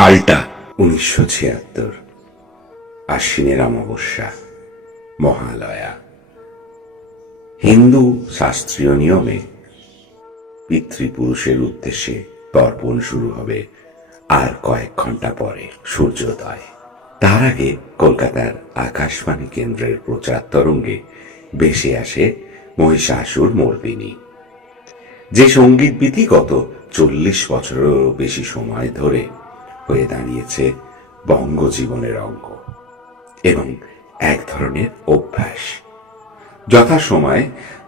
সালটা। উনিশশো ছিয়াত্তর, আশ্বিনের অমাবস্যা, মহালয়া। হিন্দু শাস্ত্রীয় নিয়মে পিতৃপুরুষের উদ্দেশ্যে তর্পণ শুরু হবে আর কয়েক ঘণ্টা পরে সূর্যোদয়। তার আগে কলকাতার আকাশবাণী কেন্দ্রের প্রচার তরঙ্গে ভেসে আসে মহিষাসুর মর্দিনী। যে সংগীত বিধি গত চল্লিশ বছরেরও বেশি সময় ধরে হয়ে দাঁড়িয়েছে বঙ্গজীবনের অঙ্গ এবং এক ধরনের অভ্যাস। যথাসময়ে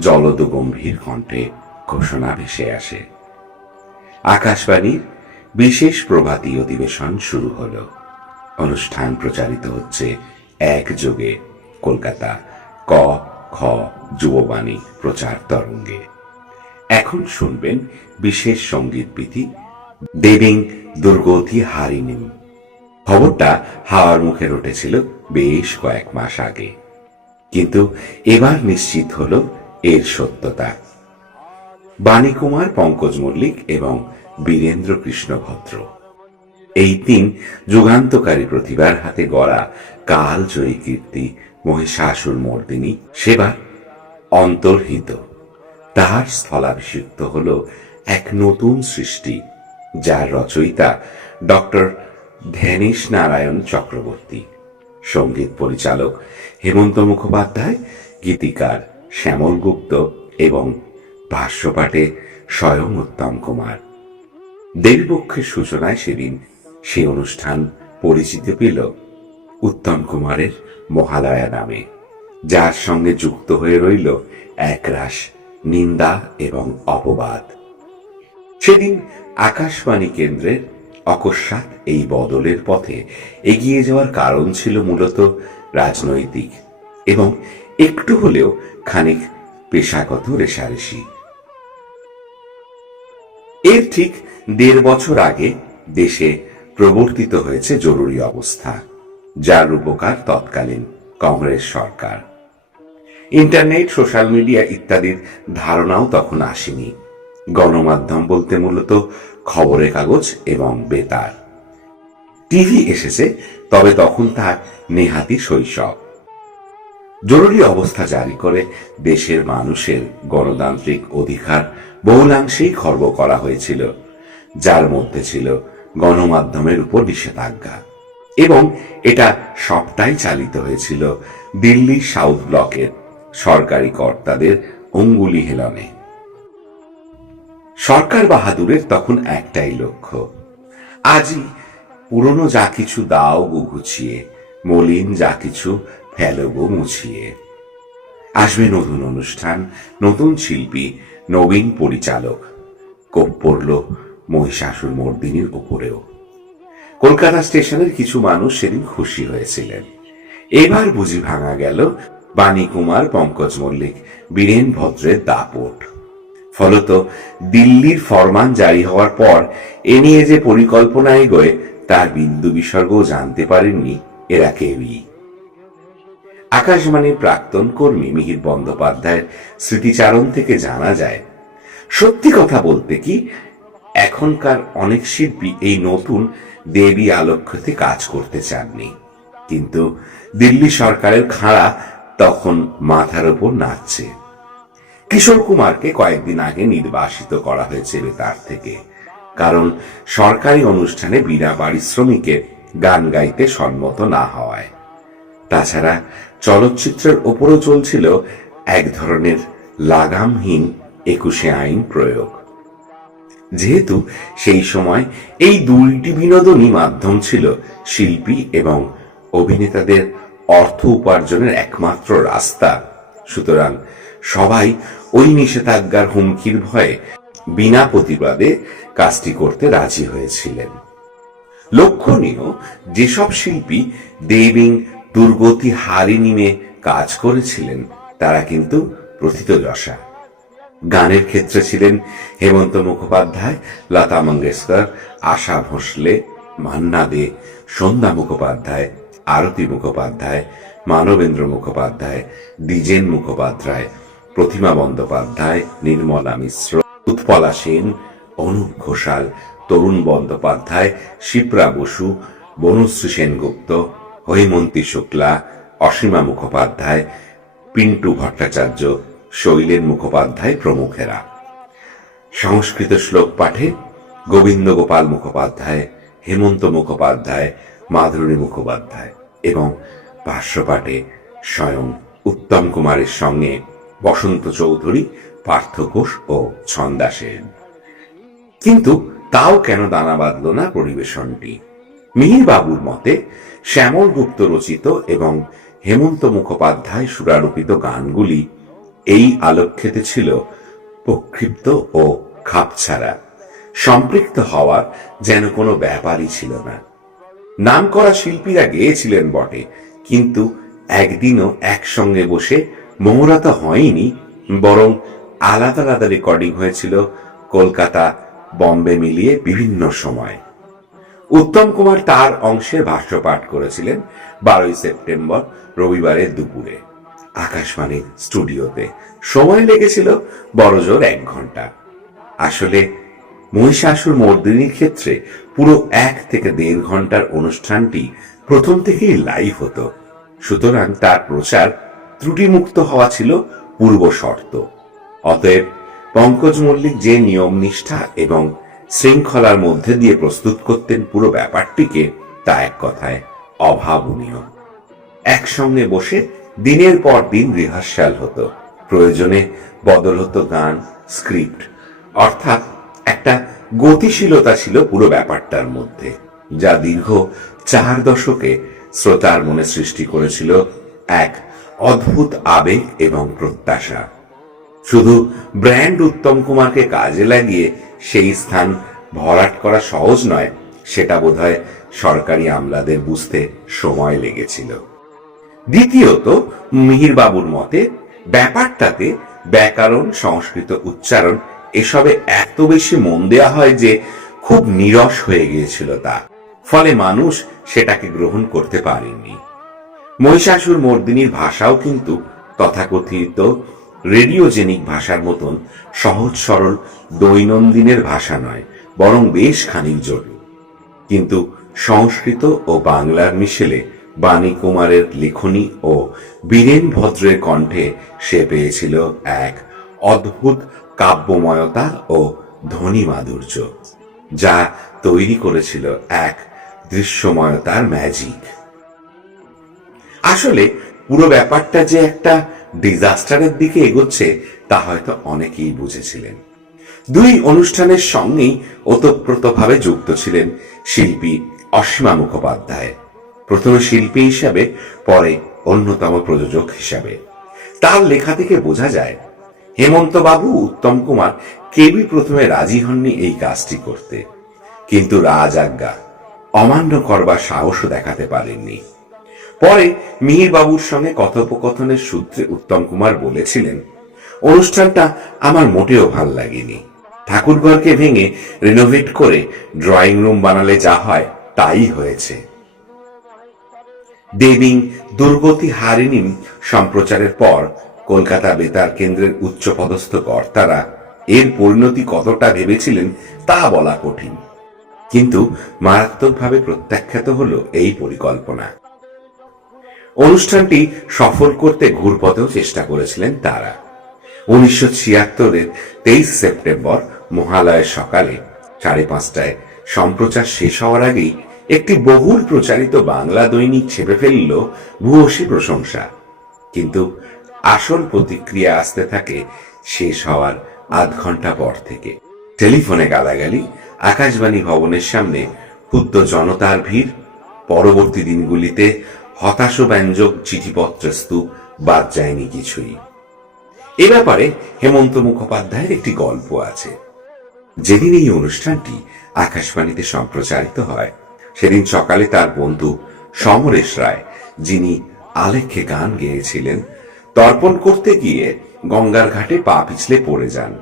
জলদ গম্ভীর কণ্ঠে ঘোষণা ভেসে আসে। আকাশবাণীর বিশেষ প্রভাতী অধিবেশন শুরু হলো। অনুষ্ঠান প্রচারিত হচ্ছে একযোগে কলকাতা ক, খ, যুববাণী প্রচার তরঙ্গে। এখন শুনবেন বিশেষ সংগীত বিধি দেবিং দুর্গতি হারিনিম খবরটা হাওয়ার মুখে উঠেছিল বেশ কয়েক মাস আগে। কিন্তু এবার নিশ্চিত হল এর সত্যতা। বাণীকুমার, পঙ্কজ মল্লিক এবং বীরেন্দ্র কৃষ্ণ ভদ্র। এই তিন যুগান্তকারী প্রতিভার হাতে গড়া কাল জয়ী কীর্তি মহিষাসুর মর্দিনী সেবা অন্তর্হিত। তার স্থলাভিষিক্ত হল এক নতুন সৃষ্টি যার রচয়িতা ডক্টর ধ্যানীশ নারায়ণ চক্রবর্তী। সংগীত পরিচালক হেমন্ত মুখোপাধ্যায়, গীতিকার শ্যামল গুপ্ত এবং ভাষ্যপাঠে স্বয়ং উত্তম কুমার। দেবীপক্ষের সূচনায় সেদিন সে অনুষ্ঠান পরিচিতি পেল উত্তম কুমারের মহালয়া নামে, যার সঙ্গে যুক্ত হয়ে রইল একরাশ নিন্দা এবং অপবাদ। সেদিন আকাশবাণী কেন্দ্রের অকস্মাৎ এই বদলের পথে এগিয়ে যাওয়ার কারণ ছিল মূলত রাজনৈতিক এবং একটু হলেও খানিক পেশাগত রেশারেশি। এর ঠিক দেড় বছর আগে দেশে প্রবর্তিত হয়েছে জরুরি অবস্থা, যার রূপকার তৎকালীন কংগ্রেস সরকার। ইন্টারনেট, সোশ্যাল মিডিয়া ইত্যাদির ধারণাও তখন আসেনি। গণমাধ্যম বলতে মূলত খবরের কাগজ এবং বেতার। টিভি এসেছে, তবে তখন তার নেহাতি শৈশব। জরুরি অবস্থা জারি করে দেশের মানুষের গণতান্ত্রিক অধিকার বহুলাংশেই খর্ব করা হয়েছিল, যার মধ্যে ছিল গণমাধ্যমের উপর নিষেধাজ্ঞা। এবং এটা সবটাই চালিত হয়েছিল দিল্লি সাউথ ব্লকের সরকারি কর্তাদের অঙ্গুলি হেলনে। সরকার বাহাদুরের তখন একটাই লক্ষ্য। আজই পুরনো যা কিছু দাও গো গুছিয়ে, মলিন যা কিছু ফেলো গো মুছিয়ে। আসবে নতুন অনুষ্ঠান, নতুন শিল্পী, নবীন পরিচালক, কোপ পড়ল মহিষাসুর মর্দিনীর উপরেও। কলকাতা স্টেশনের কিছু মানুষ সেদিন খুশি হয়েছিলেন। এবার বুঝি ভাঙা গেল বাণী কুমার পঙ্কজ মল্লিক, বীরেন ভদ্রের দাপট। ফলত দিল্লির ফরমান জারি হওয়ার পর এ নিয়ে যে পরিকল্পনা এগোয় তার বিন্দু বিসর্গও জানতে পারেননি এরা কেউই। আকাশবাণীর প্রাক্তন কর্মী মিহির বন্দ্যোপাধ্যায়ের স্মৃতিচারণ থেকে জানা যায়, সত্যি কথা বলতে কি, এখনকার অনেক শিল্পী এই নতুন দেবী আলোক্যতে কাজ করতে চাননি। কিন্তু দিল্লি সরকারের খাড়া তখন মাথার ওপর নাচছে। কিশোর কুমারকে কয়েকদিন আগে নির্বাসিত করা হয়েছে বেতার থেকে। কারণ সরকারি অনুষ্ঠানে বিনা পারিশ্রমিকে গান গাইতে সম্মত না হওয়ায়। তাছাড়া চলচ্চিত্রের ওপরও চলছিল এক ধরনের লাগামহীন একুশে আইন প্রয়োগ। যেহেতু সেই সময় এই দুইটি বিনোদনই মাধ্যম ছিল, শিল্পী এবং অভিনেতাদের অর্থ উপার্জনের একমাত্র রাস্তা। সুতরাং সবাই ওই নিষেধাজ্ঞার হুমকির ভয়ে বিনা প্রতিবাদে কাজটি করতে রাজি হয়েছিলেন। লক্ষণীয়, যেসব শিল্পী দেবিং, দুর্গতি হারিনিমে কাজ করেছিলেন, তারা কিন্তু প্রথিতযশা গানের ক্ষেত্রে ছিলেন হেমন্ত মুখোপাধ্যায়, লতা মঙ্গেশকর, আশা ভোসলে, মান্না দে, সন্ধ্যা মুখোপাধ্যায়, আরতি মুখোপাধ্যায়, মানবেন্দ্র মুখোপাধ্যায়, দ্বিজেন মুখোপাধ্যায় প্রতিমা বন্দ্যোপাধ্যায়, নির্মলা মিশ্র, উৎপলা সেন, অনুপ ঘোষাল, তরুণ বন্দ্যোপাধ্যায়, শিপ্রা বসু, বনশ্রী সেনগুপ্ত, হৈমন্তী শুক্লা, অসীমা মুখোপাধ্যায়, পিন্টু ভট্টাচার্য, শৈলেন মুখোপাধ্যায় প্রমুখেরা। সংস্কৃত শ্লোক পাঠে গোবিন্দ গোপাল মুখোপাধ্যায়, হেমন্ত মুখোপাধ্যায়, মাধুরী মুখোপাধ্যায় এবং ভাষ্যপাঠে স্বয়ং উত্তম কুমারের সঙ্গে বসন্ত চৌধুরী পার্থ ঘোষ ও ছন্দা সেন। কিন্তু তাও কেন দানা বাঁধল না পরিবেশনটি? মিহির বাবুর মতে, শ্যামল গুপ্ত রচিত এবং হেমন্ত মুখোপাধ্যায় সুরারোপিত গানগুলি এই আলোক্ষেতে ছিল প্রক্ষিপ্ত ও খাপছাড়া। সম্পৃক্ত হওয়ার যেন কোনো ব্যাপারই ছিল না। নাম করা শিল্পীরা গেয়েছিলেন বটে, কিন্তু একদিনও একসঙ্গে বসে মোহরাতা হয়নি, বরং আলাদা আলাদা রেকর্ডিং হয়েছিল কলকাতা বম্বে মিলিয়ে বিভিন্ন সময়। উত্তম কুমার তার অংশের ভাষ্য পাঠ করেছিলেন বারোই সেপ্টেম্বর রবিবারের দুপুরে, আকাশবাণী স্টুডিওতে। সময় লেগেছিল বড়জোর এক ঘণ্টা। আসলে মহিষাসুর মর্দিনীর ক্ষেত্রে পুরো এক থেকে দেড় ঘণ্টার অনুষ্ঠানটি প্রথম থেকেই লাইভ হতো। সুতরাং তার প্রচার ত্রুটিমুক্ত হওয়া ছিল পূর্ব শর্ত। অতএব পঙ্কজ মল্লিক যে নিয়ম, নিষ্ঠা এবং শৃঙ্খলার মধ্যে দিয়ে প্রস্তুত করতেন পুরো ব্যাপারটিকে, তা এক কথায় অভাবনীয়। একসঙ্গে বসে দিনের পর দিন রিহার্সাল হতো। প্রয়োজনে বদল হতো গান, স্ক্রিপ্ট, অর্থাৎ একটা গতিশীলতা ছিল পুরো ব্যাপারটার মধ্যে, যা দীর্ঘ চার দশকে শ্রোতার মনে সৃষ্টি করেছিল এক অদ্ভুত আবেগ এবং প্রত্যাশা। শুধু ব্র্যান্ড উত্তম কুমারকে কাজে লাগিয়ে সেই স্থান ভরাট করা সহজ নয়, সেটা বোধহয় সরকারি আমলাদের বুঝতে সময় লেগেছিল। দ্বিতীয়ত মিহির বাবুর মতে, ব্যাপারটাতে ব্যাকরণ, সংস্কৃত উচ্চারণ এসবে এত বেশি মন দেয়া হয় যে খুব নিরস হয়ে গিয়েছিল তা। ফলে মানুষ সেটাকে গ্রহণ করতে পারেনি মহিষাসুর মর্দিনীর ভাষাও কিন্তু তথাকথিত রেডিওজেনিক ভাষার মতন সহজ সরল দৈনন্দিনের ভাষা নয়, বরং বেশ খানিক জটিল। কিন্তু সংস্কৃত ও বাংলার মিশেলে বাণী কুমারের লেখনী ও বীরেন ভদ্রের কণ্ঠে সে পেয়েছিল এক অদ্ভুত কাব্যময়তা ও ধ্বনি মাধুর্য, যা তৈরি করেছিল এক দৃশ্যময়তার ম্যাজিক। আসলে পুরো ব্যাপারটা যে একটা ডিজাস্টারের দিকে এগোচ্ছে, তা হয়তো অনেকেই বুঝেছিলেন। দুই অনুষ্ঠানের সঙ্গেই ওতপ্রোতভাবে যুক্ত ছিলেন শিল্পী অসীমা মুখোপাধ্যায়। প্রথমে শিল্পী হিসাবে, পরে অন্যতম প্রযোজক হিসাবে। তার লেখা থেকে বোঝা যায় হেমন্ত বাবু উত্তম কুমার কেউই প্রথমে রাজি হননি এই কাজটি করতে। কিন্তু রাজ আজ্ঞা অমান্য করবার সাহসও দেখাতে পারেননি। পরে মিহির বাবুর সঙ্গে কথোপকথনের সূত্রে উত্তম কুমার বলেছিলেন, অনুষ্ঠানটা আমার মোটেও ভালো লাগেনি। ঠাকুরঘরকে ভেঙে রিনোভেট করে ড্রয়িং রুম বানালে যা হয় তাই হয়েছে। দেবিং দুর্গতি হারিনী সম্প্রচারের পর কলকাতা বেতার কেন্দ্রের উচ্চপদস্থ কর্তারা এর পরিণতি কতটা ভেবেছিলেন তা বলা কঠিন। কিন্তু মারাত্মকভাবে প্রত্যাখ্যাত হলো এই পরিকল্পনা। অনুষ্ঠানটি সফল করতে ঘুরপথেও চেষ্টা করেছিলেন তারা। উনিশশো ছিয়াত্তরের তেইশ সেপ্টেম্বর মহালয়ের সকালে সাড়ে পাঁচটায় সম্প্রচার শেষ হওয়ার আগেই একটি বহুল প্রচারিত বাংলা দৈনিক ছেপে ফেলল ভূয়সী প্রশংসা। কিন্তু আসল প্রতিক্রিয়া আসতে থাকে শেষ হওয়ার আধ ঘণ্টা পর থেকে। টেলিফোনে গালাগালি, আকাশবাণী ভবনের সামনে ক্ষুদ্র জনতার ভিড়, পরবর্তী দিনগুলিতে হতাশব্যঞ্জক চিঠিপত্র স্তূপ বাদ যায়নি কিছুই। এ ব্যাপারে হেমন্ত মুখোপাধ্যায়ের একটি গল্প আছে। যেদিন এই অনুষ্ঠানটি আকাশবাণীতে সম্প্রচারিত হয়, সেদিন সকালে তার বন্ধু সমরেশ রায়, যিনি আলেখ্যে গান গেয়েছিলেন, তর্পণ করতে গিয়ে গঙ্গার ঘাটে পা পিছলে পড়ে যান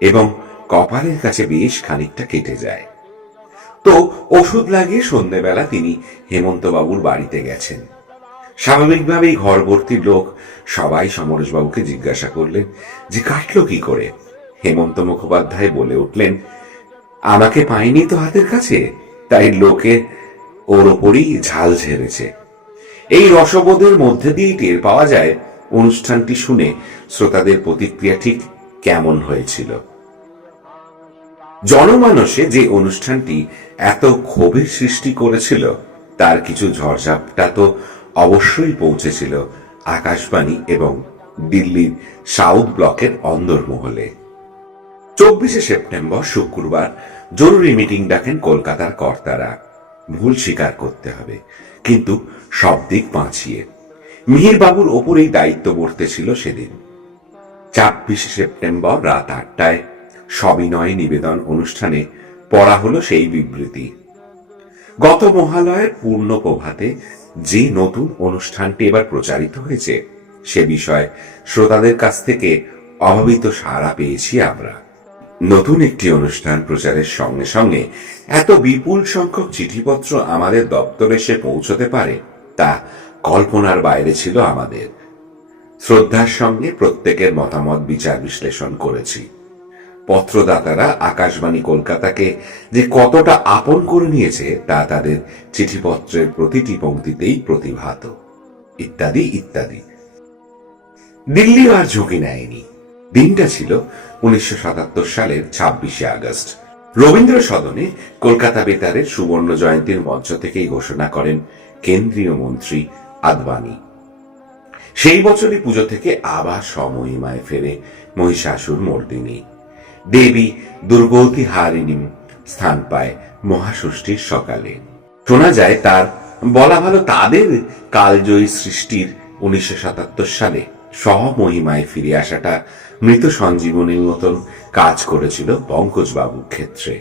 এবং কপালের কাছে বেশ খানিকটা কেটে যায়। তো ওষুধ লাগিয়ে সন্ধেবেলা তিনি হেমন্তবাবুর বাড়িতে গেছেন। স্বাভাবিকভাবেই ঘর ভর্তি লোক সবাই সমরেশবাবুকে জিজ্ঞাসা করলেন, যে কাটলো কি করে? হেমন্ত মুখোপাধ্যায় বলে উঠলেন, আমাকে পায়নি তো হাতের কাছে, তাই লোকে ওর ওপরই ঝাল ঝেড়েছে। এই রসবোধের মধ্যে দিয়েই টের পাওয়া যায় অনুষ্ঠানটি শুনে শ্রোতাদের প্রতিক্রিয়া ঠিক কেমন হয়েছিল। জনমানসে যে অনুষ্ঠানটি এত ক্ষোভের সৃষ্টি করেছিল, তার কিছু ঝড়ঝাপটা তো অবশ্যই পৌঁছেছিল আকাশবাণী এবং দিল্লির সাউথ ব্লকের অন্দরমহলে। চব্বিশে সেপ্টেম্বর শুক্রবার জরুরি মিটিং ডাকেন কলকাতার কর্তারা। ভুল স্বীকার করতে হবে, কিন্তু সব দিক বাঁচিয়ে। মিহির বাবুর ওপরেই দায়িত্ব বর্তেছিল সেদিন। ছাব্বিশে সেপ্টেম্বর রাত আটটায় সবিনয় নিবেদন অনুষ্ঠানে পড়া হলো সেই বিবৃতি। গত মহালয়ের পূর্ণ প্রভাতে যে নতুন অনুষ্ঠানটি এবার প্রচারিত হয়েছে, সে বিষয়ে শ্রোতাদের কাছ থেকে অভাবিত সাড়া পেয়েছি আমরা। নতুন একটি অনুষ্ঠান প্রচারের সঙ্গে সঙ্গে এত বিপুল সংখ্যক চিঠিপত্র আমাদের দপ্তরে এসে পৌঁছতে পারে, তা কল্পনার বাইরে ছিল আমাদের। শ্রদ্ধার সঙ্গে প্রত্যেকের মতামত বিচার বিশ্লেষণ করেছি। পত্রদাতারা আকাশবাণী কলকাতাকে যে কতটা আপন করে নিয়েছে, তা তাদের চিঠিপত্রের প্রতিটি পংক্তিতেই প্রতিভাত। ইত্যাদি ইত্যাদি। দিল্লি আর ঝুঁকি নেয়নি। দিনটা ছিল উনিশশো সাতাত্তর সালের ছাব্বিশে আগস্ট। রবীন্দ্র সদনে কলকাতা বেতারের সুবর্ণ জয়ন্তীর মঞ্চ থেকেই ঘোষণা করেন কেন্দ্রীয় মন্ত্রী আদবানি। সেই বছরই পুজো থেকে আবার সমহিমায় ফেরে মহিষাসুর মর্দিনী। দেবী দুর্গতি হারিণী স্থান পায় মহাষষ্ঠীর সকালে। শোনা যায় তার, বলা ভালো তাদের কালজয়ী সৃষ্টির উনিশশো সাতাত্তর সালে সহমহিমায় ফিরে আসাটা মৃত সঞ্জীবনীর মতন কাজ করেছিল পঙ্কজবাবুর ক্ষেত্রে।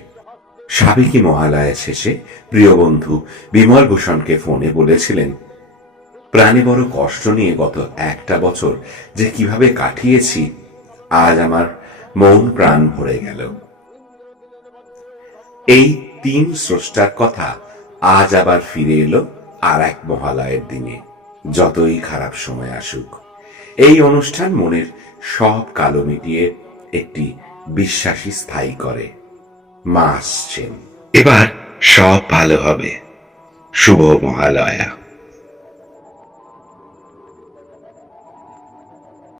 সাবেকি মহালয়া শেষে প্রিয় বন্ধু বিমল ভূষণকে ফোনে বলেছিলেন, প্রাণে বড় কষ্ট নিয়ে গত একটা বছর যে কীভাবে কাটিয়েছি, আজ আমার মন প্রাণ ভরে গেল। এই তিন স্রষ্টার কথা আজ আবার ফিরে এলো আর এক মহালয়ের দিনে, যতই খারাপ সময় আসুক। এই অনুষ্ঠান মনের সব কালো মিটিয়ে একটি বিশ্বাসী স্থায়ী করে। মা আসছেন। এবার সব ভালো হবে। শুভ মহালয়া।